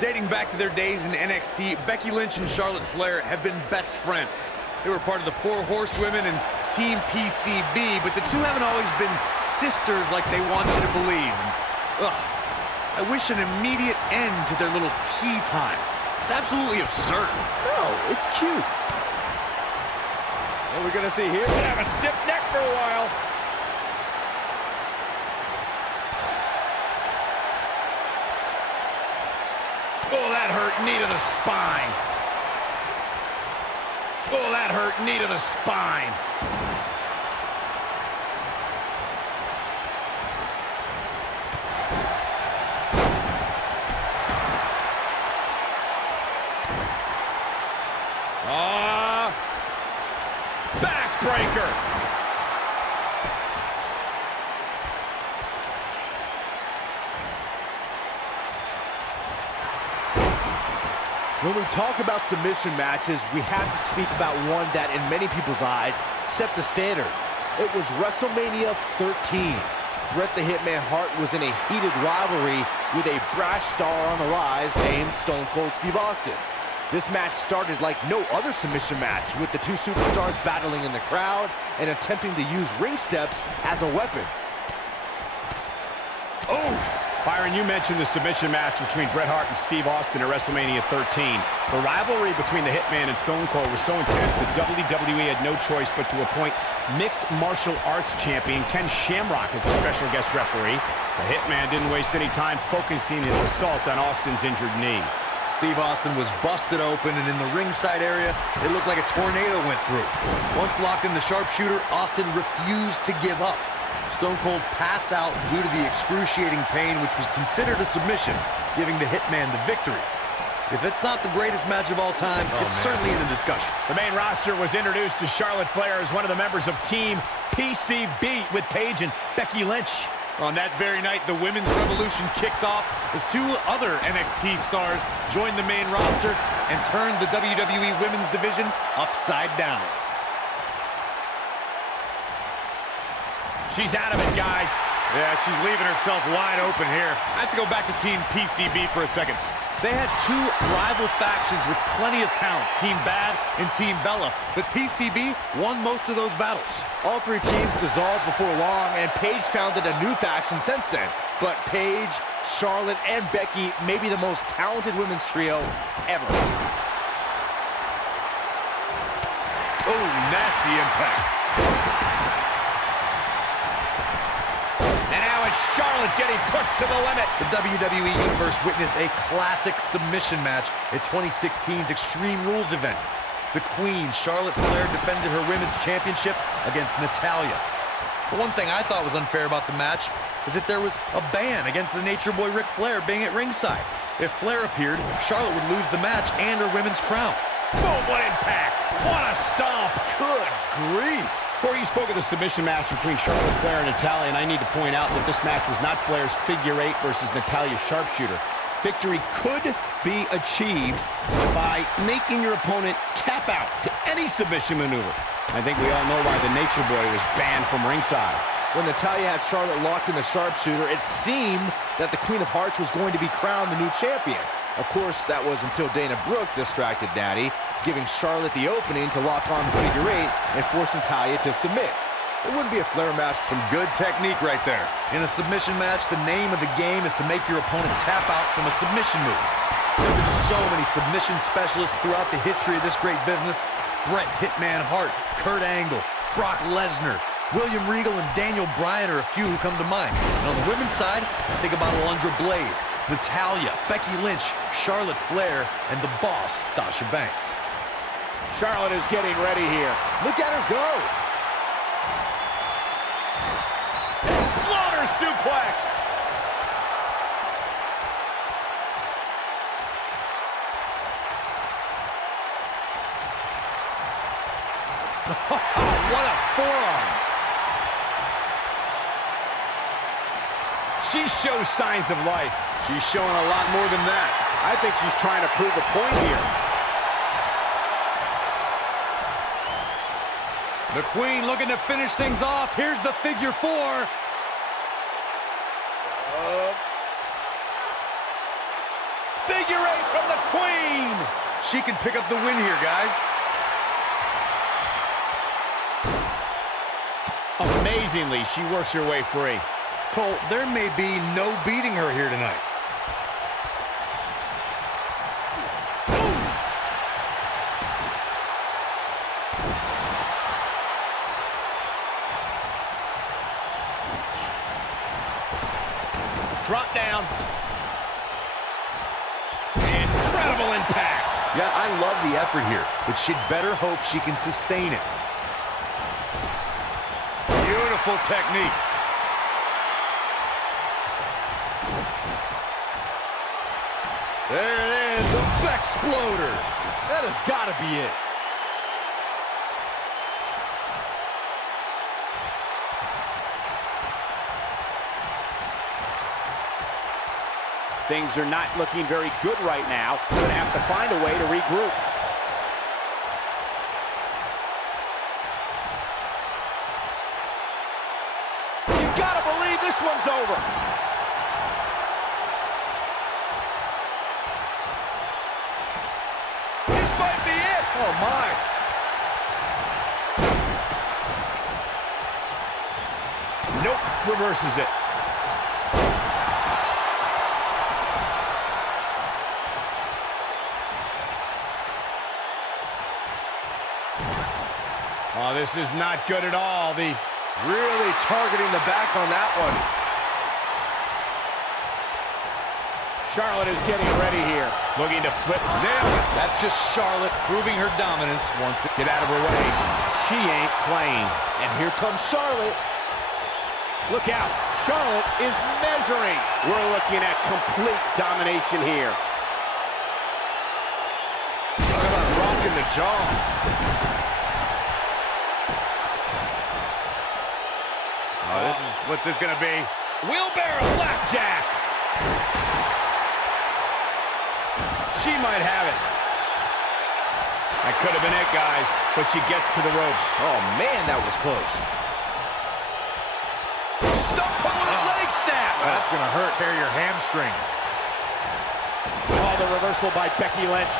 Dating back to their days in NXT, Becky Lynch and Charlotte Flair have been best friends. They were part of the Four Horsewomen and Team PCB, but the two haven't always been sisters like they want you to believe. Ugh, I wish an immediate end to their little tea time. It's absolutely absurd. No, it's cute. What are we gonna see here? We're gonna have a stiff neck for a while. Oh, that hurt. Knee to the spine. Oh, that hurt. Knee to the spine. Backbreaker. When we talk about submission matches, we have to speak about one that, in many people's eyes, set the standard. It was WrestleMania 13. Bret the Hitman Hart was in a heated rivalry with a brash star on the rise named Stone Cold Steve Austin. This match started like no other submission match, with the two superstars battling in the crowd and attempting to use ring steps as a weapon. Oh! Byron, you mentioned the submission match between Bret Hart and Steve Austin at WrestleMania 13. The rivalry between the Hitman and Stone Cold was so intense that WWE had no choice but to appoint mixed martial arts champion Ken Shamrock as a special guest referee. The Hitman didn't waste any time focusing his assault on Austin's injured knee. Steve Austin was busted open, and in the ringside area, it looked like a tornado went through. Once locked in the sharpshooter, Austin refused to give up. Stone Cold passed out due to the excruciating pain, which was considered a submission, giving the Hitman the victory. If it's not the greatest match of all time, it's certainly in the discussion. The main roster was introduced to Charlotte Flair as one of the members of Team PCB with Paige and Becky Lynch. On that very night, the Women's Revolution kicked off as two other NXT stars joined the main roster and turned the WWE Women's Division upside down. She's out of it, guys. Yeah, she's leaving herself wide open here. I have to go back to Team PCB for a second. They had two rival factions with plenty of talent, Team Bad and Team Bella, but PCB won most of those battles. All three teams dissolved before long, and Paige founded a new faction since then. But Paige, Charlotte, and Becky may be the most talented women's trio ever. Oh, nasty impact. And now it's Charlotte getting pushed to the limit. The WWE Universe witnessed a classic submission match at 2016's Extreme Rules event. The Queen, Charlotte Flair, defended her Women's Championship against Natalya. The one thing I thought was unfair about the match is that there was a ban against the Nature Boy Ric Flair being at ringside. If Flair appeared, Charlotte would lose the match and her women's crown. Boom, what impact! What a stomp! Good grief! Corey, you spoke of the submission match between Charlotte Flair and Natalya, and I need to point out that this match was not Flair's figure eight versus Natalya's sharpshooter. Victory could be achieved by making your opponent tap out to any submission maneuver. I think we all know why the Nature Boy was banned from ringside. When Natalya had Charlotte locked in the sharpshooter, it seemed that the Queen of Hearts was going to be crowned the new champion. Of course, that was until Dana Brooke distracted Natty, giving Charlotte the opening to lock on the figure eight and force Natalya to submit. It wouldn't be a Flair match. Some good technique right there. In a submission match, the name of the game is to make your opponent tap out from a submission move. There have been so many submission specialists throughout the history of this great business. Bret Hitman Hart, Kurt Angle, Brock Lesnar, William Regal, and Daniel Bryan are a few who come to mind. And on the women's side, think about Alundra Blaze, Natalya, Becky Lynch, Charlotte Flair, and the boss, Sasha Banks. Charlotte is getting ready here. Look at her go! Exploder suplex! What a forearm! She shows signs of life. She's showing a lot more than that. I think she's trying to prove a point here. The Queen looking to finish things off. Here's the figure four. Figure eight from the Queen. She can pick up the win here, guys. Amazingly, she works her way free. Cole, there may be no beating her here tonight. Drop down. Incredible impact. Yeah, I love the effort here, but she'd better hope she can sustain it. Beautiful technique. There it is, the Bexploder. That has got to be it. Things are not looking very good right now. Gonna have to find a way to regroup. You gotta believe this one's over. This might be it. Oh, my. Nope, reverses it. Oh, this is not good at all. Really targeting the back on that one. Charlotte is getting ready here. Looking to flip. Nailed it. That's just Charlotte proving her dominance once it. Get out of her way. She ain't playing. And here comes Charlotte. Look out. Charlotte is measuring. We're looking at complete domination here. Talk about rocking the jaw. Oh, what's this gonna be? Wheelbarrow flapjack. She might have it. That could have been it, guys, but she gets to the ropes. Oh, man, that was close. Stump with a leg snap. That's going to hurt. Tear your hamstring. Oh, the reversal by Becky Lynch.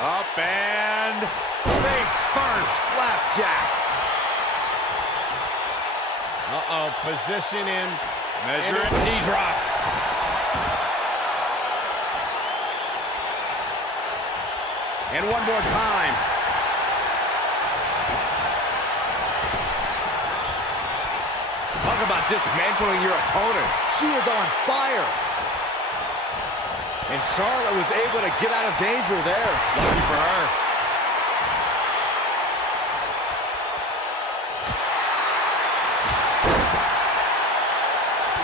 Up and face first, flapjack. Uh-oh, position in. Measure it. Knee drop. And one more time. Talk about dismantling your opponent. She is on fire. And Charlotte was able to get out of danger there. Lucky for her.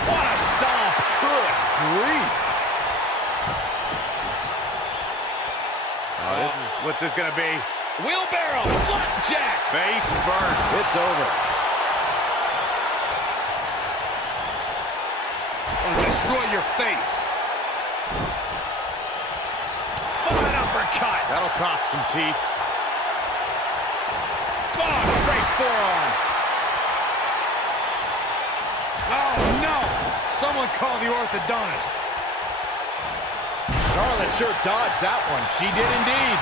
What a stomp. Good grief. Oh, what's this gonna be? Wheelbarrow flapjack. Face first. It's over. Gonna destroy your face. An uppercut. That'll cost some teeth. Oh, straight forearm. Oh no! Someone call the orthodontist. Charlotte sure dodged that one. She did indeed.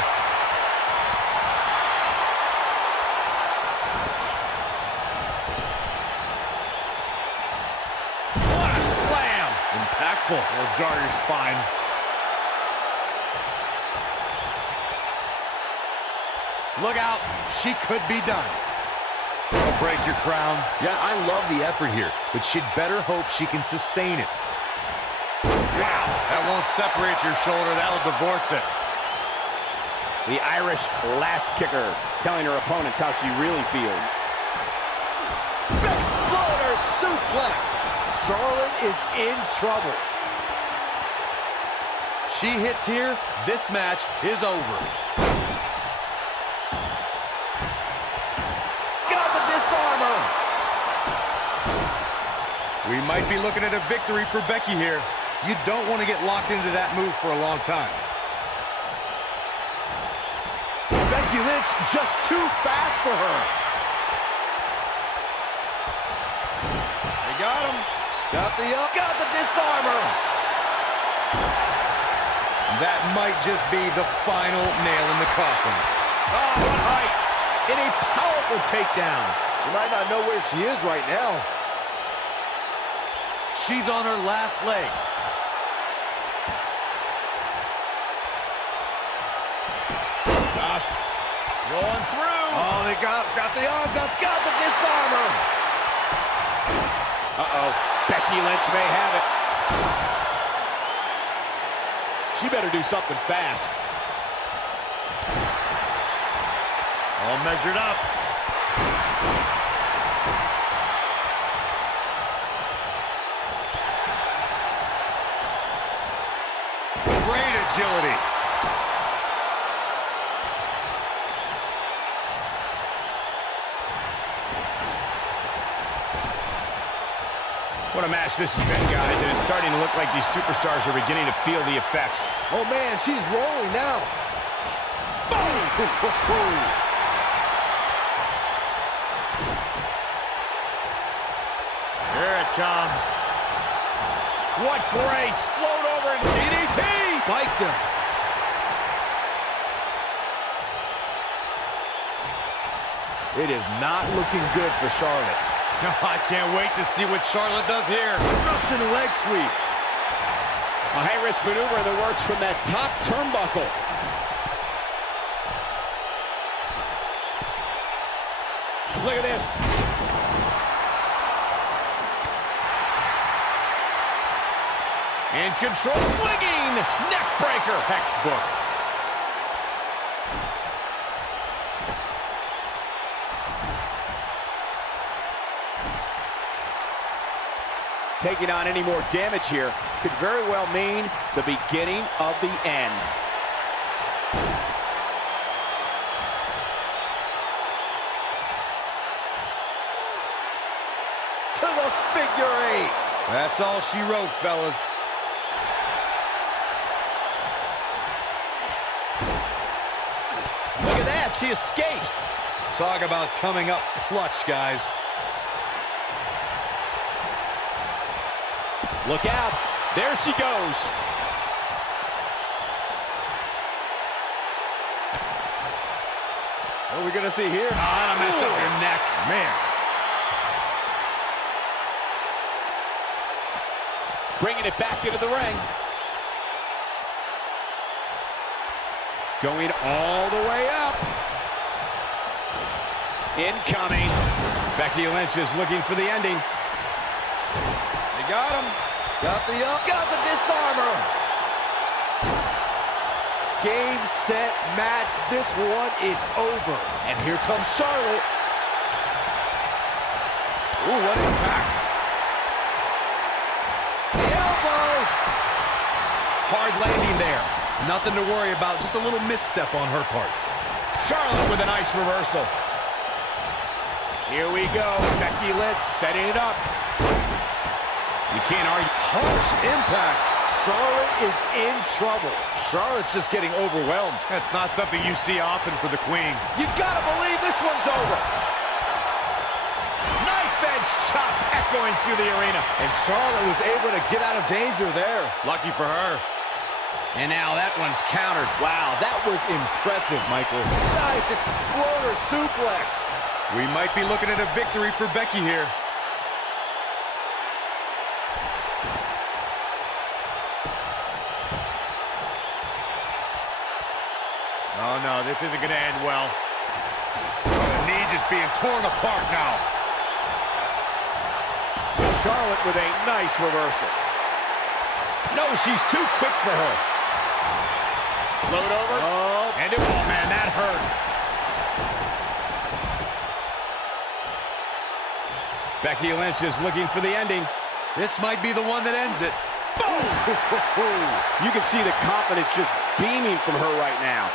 What a slam. Impactful. It'll jar your spine. Look out, she could be done. Don't break your crown. Yeah, I love the effort here, but she'd better hope she can sustain it. Wow, that won't separate your shoulder, that'll divorce it. The Irish last kicker telling her opponents how she really feels. Bexploder suplex. Charlotte is in trouble. She hits here, this match is over. Got the disarmer. We might be looking at a victory for Becky here. You don't want to get locked into that move for a long time. Becky Becky Lynch just too fast for her. They got him. Got the disarmer. That might just be the final nail in the coffin. Oh, what height. In a powerful takedown. She might not know where she is right now. She's on her last legs. Gosh, going through. Oh, they got the arm, got the disarmer. Uh-oh, Becky Lynch may have it. She better do something fast. All measured up. Great agility. What a match this has been, guys, and it's starting to look like these superstars are beginning to feel the effects. Oh, man, she's rolling now. Boom! Here it comes. What grace! Float over into DDT! Spiked her. It is not looking good for Charlotte. I can't wait to see what Charlotte does here. Russian leg sweep. A high-risk maneuver in the works from that top turnbuckle. Look at this. In control, swinging, neck breaker. Textbook. Taking on any more damage here could very well mean the beginning of the end. To the figure eight. That's all she wrote, fellas. Look at that, she escapes. Talk about coming up clutch, guys. Look out. There she goes. What are we going to see here? Ah, mess up your neck. Man. Bringing it back into the ring. Going all the way up. Incoming. Becky Lynch is looking for the ending. They got him. Got the disarmer. Game, set, match. This one is over. And here comes Charlotte. Ooh, what impact. The elbow. Hard landing there. Nothing to worry about, just a little misstep on her part. Charlotte with a nice reversal. Here we go. Becky Lynch setting it up. You can't argue. Harsh impact. Charlotte is in trouble. Charlotte's just getting overwhelmed. That's not something you see often for the Queen. You gotta believe this one's over. Knife edge chop echoing through the arena. And Charlotte was able to get out of danger there. Lucky for her. And now that one's countered. Wow, that was impressive, Michael. Nice exploder suplex. We might be looking at a victory for Becky here. Oh, no, this isn't going to end well. The knee just being torn apart now. Charlotte with a nice reversal. No, she's too quick for her. Float over. Oh, And it, oh, man, that hurt. Becky Lynch is looking for the ending. This might be the one that ends it. Boom! You can see the confidence just beaming from her right now.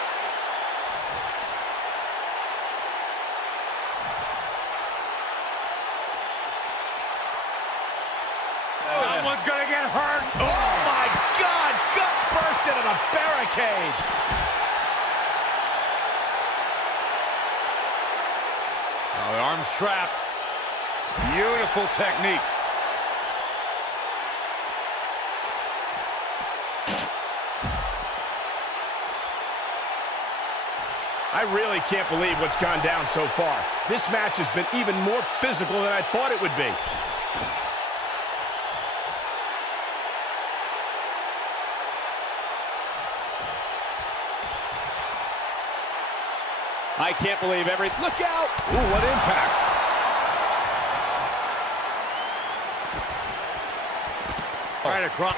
Someone's going to get hurt. oh my God! Gut first into the barricade. Arms trapped. Beautiful technique. I really can't believe what's gone down so far. This match has been even more physical than I thought it would be. I can't believe everything. Look out! Ooh, what impact. Right across.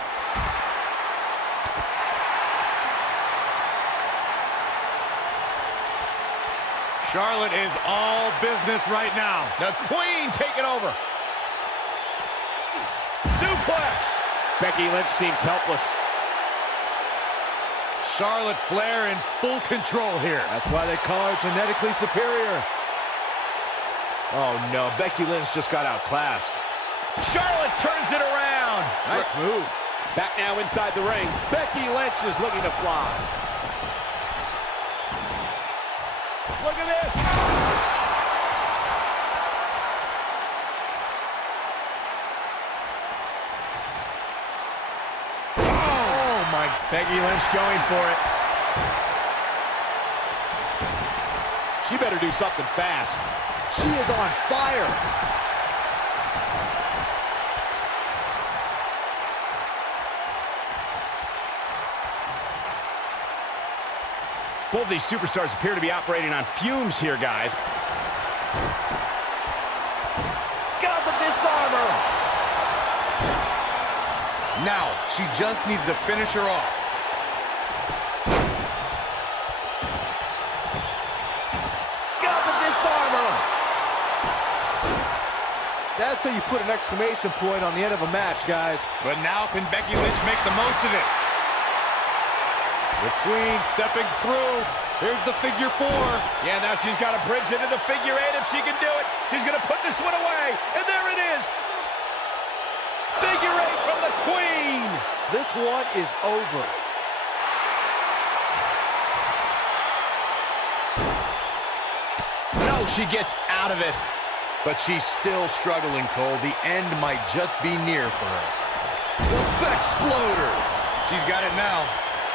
Charlotte is all business right now. The Queen taking over. Suplex. Becky Lynch seems helpless. Charlotte Flair in full control here. That's why they call her genetically superior. Oh no, Becky Lynch just got outclassed. Charlotte turns it around. Nice move. Back now inside the ring. Becky Lynch is looking to fly. Look at this. Oh my. Becky Lynch going for it. She better do something fast. She is on fire. Both these superstars appear to be operating on fumes here, guys. Got the disarmer. Now, she just needs to finish her off. Got the disarmer. That's how you put an exclamation point on the end of a match, guys. But now can Becky Lynch make the most of this? The Queen stepping through. Here's the figure 4. Yeah, now she's got a bridge into the figure 8 if she can do it. She's going to put this one away. And there it is. Figure 8 from the Queen. This one is over. No, she gets out of it. But she's still struggling, Cole. The end might just be near for her. The Bexploder. She's got it now.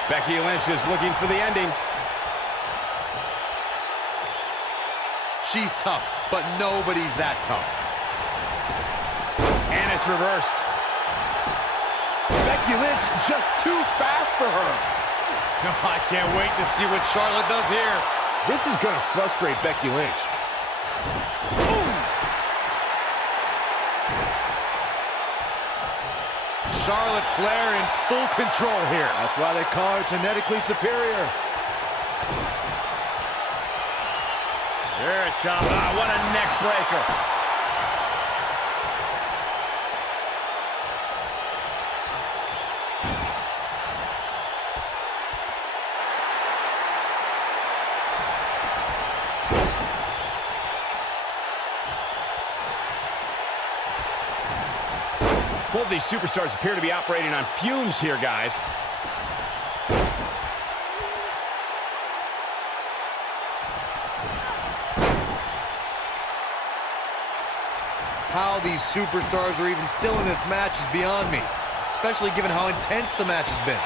Becky Lynch is looking for the ending. She's tough, but nobody's that tough. And it's reversed. Becky Lynch just too fast for her. I can't wait to see what Charlotte does here. This is going to frustrate Becky Lynch. Boom! Charlotte Flair in full control here. That's why they call her genetically superior. Here it comes. Ah, what a neck breaker. Both these superstars appear to be operating on fumes here, guys. How these superstars are even still in this match is beyond me, especially given how intense the match has been.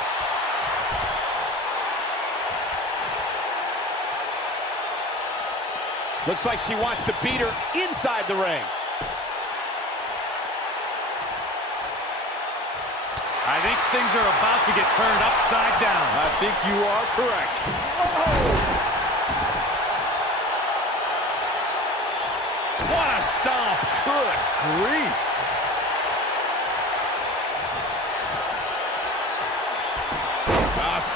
Looks like she wants to beat her inside the ring. I think things are about to get turned upside down. I think you are correct. What a stomp. Good grief. Us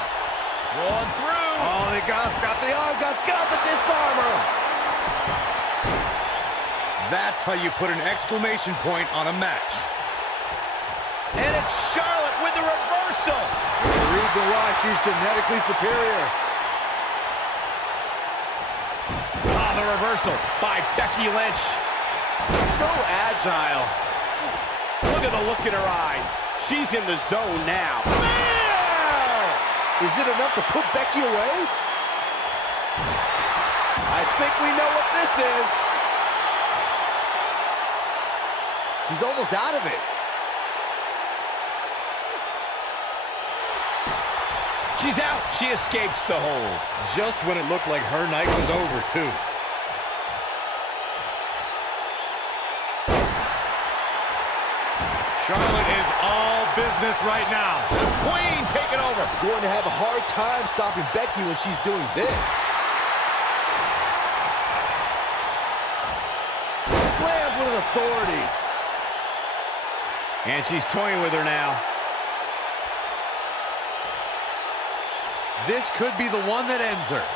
rolling through. Oh, they got the arm, got the disarmer. That's how you put an exclamation point on a match. And it's Charlotte with the reversal. The reason why she's genetically superior. Ah, the reversal by Becky Lynch. So agile. Look at the look in her eyes. She's in the zone now. Is it enough to put Becky away? I think we know what this is. She's almost out of it. She's out. She escapes the hold. Just when it looked like her night was over, too. Charlotte is all business right now. The Queen taking over. Going to have a hard time stopping Becky when she's doing this. Slammed with authority. And she's toying with her now. This could be the one that ends her.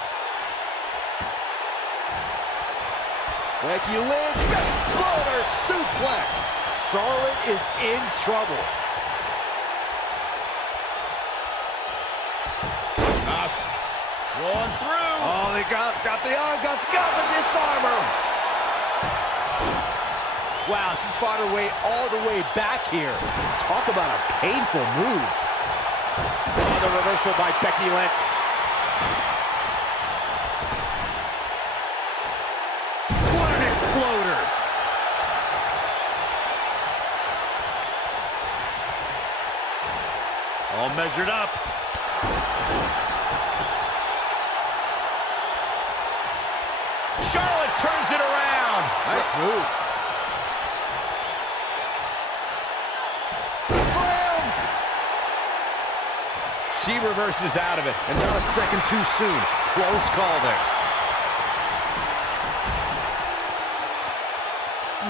Becky Lynch, exploder suplex. Charlotte is in trouble. Us. Rolling through. Oh, they got the arm, got the disarmer. Wow, she's fought her way all the way back here. Talk about a painful move. Another reversal by Becky Lynch. What an exploder! All measured up. Charlotte turns it around. Nice move. Slam! She reverses out of it. And not a second too soon. Close call there.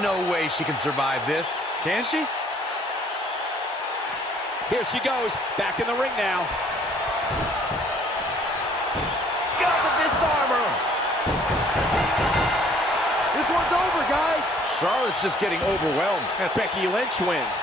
No way she can survive this. Can she? Here she goes. Back in the ring now. Got the disarmer. This one's over, guys. Charlotte's just getting overwhelmed. And Becky Lynch wins.